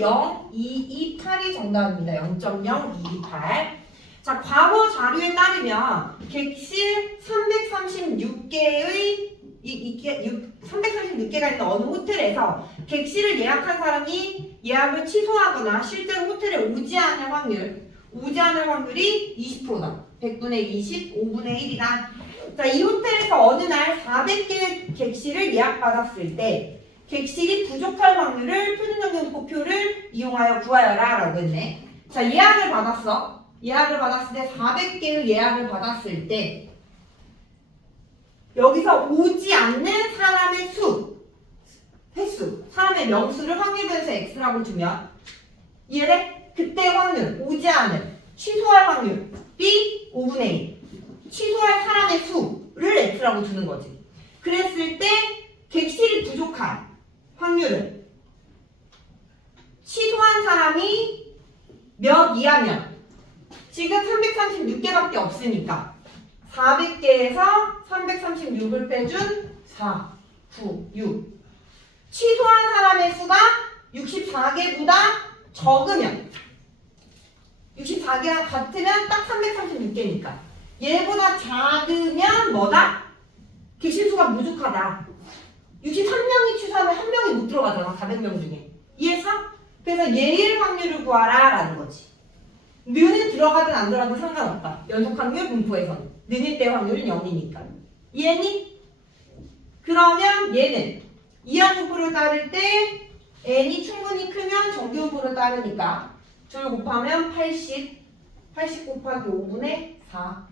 0.0228이 정답입니다. 0.0228. 자, 과거 자료에 따르면 객실 336개의 이, 이게 336개가 있는 어느 호텔에서 객실을 예약한 사람이 예약을 취소하거나 실제로 호텔에 오지 않을 확률, 오지 않을 확률이 20%다. 100분의 20, 5분의 1이다. 자, 이 호텔에서 어느 날 400개 객실을 예약받았을 때 객실이 부족할 확률을 표준정경표표를 이용하여 구하여라 라고 했네. 자, 예약을 받았어. 예약을 받았을 때 400개의 예약을 받았을 때 여기서 오지 않는 사람의 수, 횟수, 사람의 명수를 확률변에서 x라고 주면 이해돼? 그때 확률, 오지 않은, 취소할 확률 b 5분의 1 취소할 사람의 수를 x라고 주는 거지. 그랬을 때 객실이 부족한 확률은 취소한 사람이 몇 이하면 지금 336개밖에 없으니까 400개에서 336을 빼준 4, 9, 6 취소한 사람의 수가 64개보다 적으면 64개랑 같으면 딱 336개니까 얘보다 작으면 뭐다? 객실수가 부족하다 63명이 취소하면 한 명이 못 들어가잖아 400명 중에? 그래서 예일 확률을 구하라 라는 거지. 뮤는 들어가든 안 들어가든 상관없다. 연속 확률 분포에서는. 는일 때 확률은 0이니까. 이해했니? 그러면 얘는 이항분포를 따를 때 n이 충분히 크면 정규분포를 따르니까 둘 곱하면 80 80 곱하기 5분의 4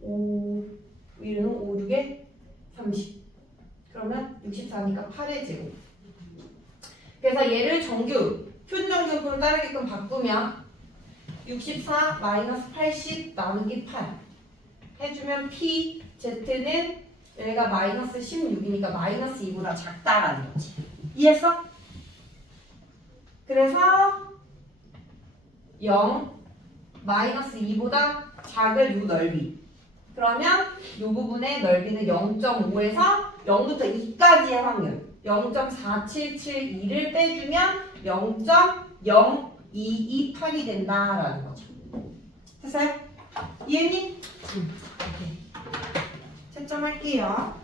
5 1은 5, 6에 30 그러면 64니까 8의 제곱 그래서 얘를 정규 표준정규분포를 따르게끔 바꾸면 64 마이너스 80 나누기 8 해주면 P Z는 얘가 마이너스 16이니까 마이너스 2보다 작다라는 거지. 이해했어? 그래서 0 마이너스 2보다 작을 요 넓이. 그러면 이 부분의 넓이는 0.5에서 0부터 2까지의 확률 0.4772를 빼주면 0.0228이 된다라는 거죠. 됐어요? 이해니? 응. 오케이. 채점할게요.